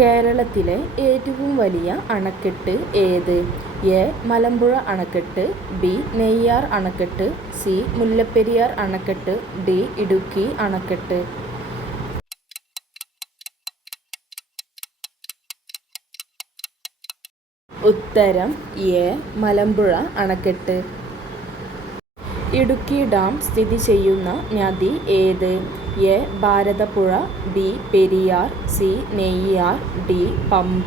കേരളത്തിലെ ഏറ്റവും വലിയ അണക്കെട്ട് ഏത്? എ. മലമ്പുഴ അണക്കെട്ട്, ബി. നെയ്യാർ അണക്കെട്ട്, സി. മുല്ലപ്പെരിയാർ അണക്കെട്ട്, ഡി. ഇടുക്കി അണക്കെട്ട്. ഉത്തരം എ. മലമ്പുഴ അണക്കെട്ട്. ഇടുക്കി ഡാം സ്ഥിതി ചെയ്യുന്ന നദി ഏത്? A. Bharathappuzha, B. Periyar, C. Neyyar, D. Pamba.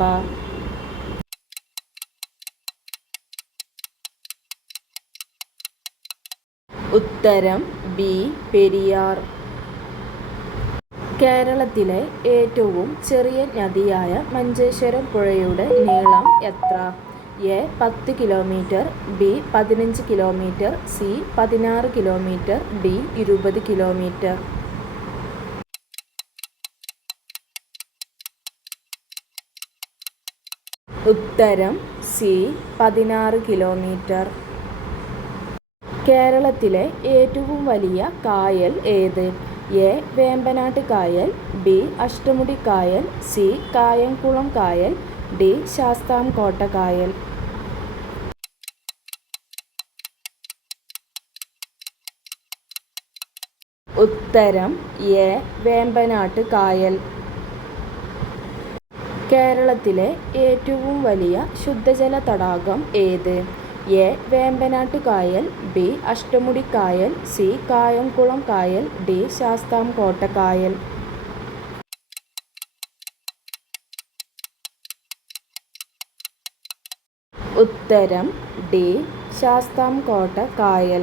ഉത്തരം ബി. പെരിയാർ. കേരളത്തിലെ ഏറ്റവും ചെറിയ നദിയായ മഞ്ചേശ്വരം പുഴയുടെ നീളം എത്ര? A. 10 kilometre, B. 15 kilometre, C. 16 kilometre, D. 20 kilometre. ഉത്തരം സി. 16 കിലോമീറ്റർ. കേരളത്തിലെ ഏറ്റവും വലിയ കായൽ ഏത്? എ. വേമ്പനാട്ട് കായൽ, ബി. അഷ്ടമുടി കായൽ, സി. കായംകുളം കായൽ, ഡി. ശാസ്താംകോട്ട കായൽ. ഉത്തരം എ. വേമ്പനാട്ട് കായൽ. കേരളത്തിലെ ഏറ്റവും വലിയ ശുദ്ധജല തടാകം ഏത്? എ. വേമ്പനാട്ട് കായൽ, ബി. അഷ്ടമുടി കായൽ, സി. കായംകുളം കായൽ, ഡി. ശാസ്താംകോട്ട കായൽ. ഉത്തരം ഡി. ശാസ്താംകോട്ട കായൽ.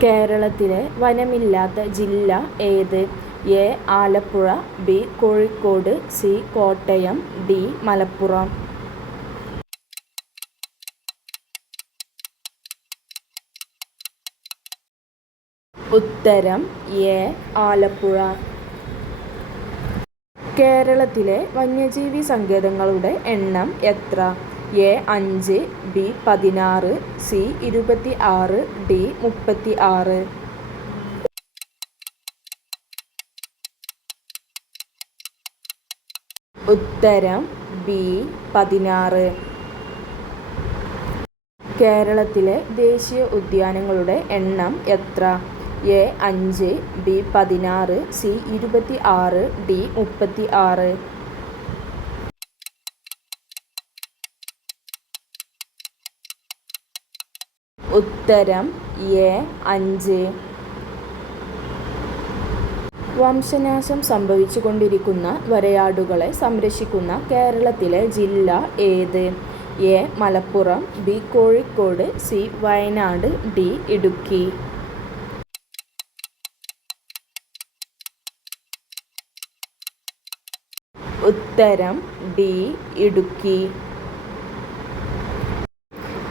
കേരളത്തിലെ വനമില്ലാത്ത ജില്ല ഏത്? A. Alappuzha, B. Kozhikode, C. Kottayam, D. Malappuram. ഉത്തരം എ. ആലപ്പുഴ. കേരളത്തിലെ വന്യജീവി സങ്കേതങ്ങളുടെ എണ്ണം എത്ര? എ. 5, ബി. 16, സി. 26, ഡി. 36. ഉത്തരം ബി. 16. കേരളത്തിലെ ദേശീയ ഉദ്യാനങ്ങളുടെ എണ്ണം എത്ര? എ. 5, ബി. 16, സി. 26, ഡി. 36. ഉത്തരം എ. 5. വംശനാശം സംഭവിച്ചുകൊണ്ടിരിക്കുന്ന വരയാടുകളെ സംരക്ഷിക്കുന്ന കേരളത്തിലെ ജില്ല ഏത്? A. Malappuram, B. Kozhikode, C. Wayanad, D. Idukki. ഉത്തരം ഡി. ഇടുക്കി.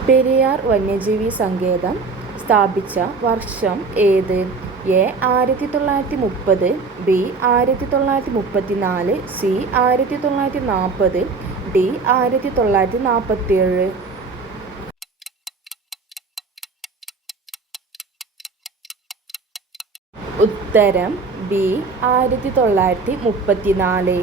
പെരിയാർ വന്യജീവി സങ്കേതം സ്ഥാപിച്ച വർഷം ഏത്? എ. 1930, ബി. 1934, സി. 1940, ഡി. 1947. ഉത്തരം ബി. 1934.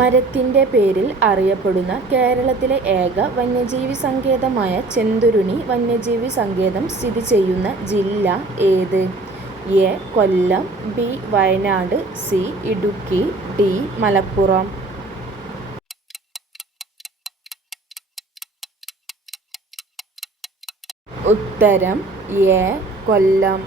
മരത്തിൻ്റെ പേരിൽ അറിയപ്പെടുന്ന കേരളത്തിലെ ഏക വന്യജീവി സങ്കേതമായ ചെന്തുരുണി വന്യജീവി സങ്കേതം സ്ഥിതി ചെയ്യുന്ന ജില്ല ഏത്? A. Kollam, B. Wayanad, C. Idukki, D. Malappuram. ഉത്തരം എ. കൊല്ലം.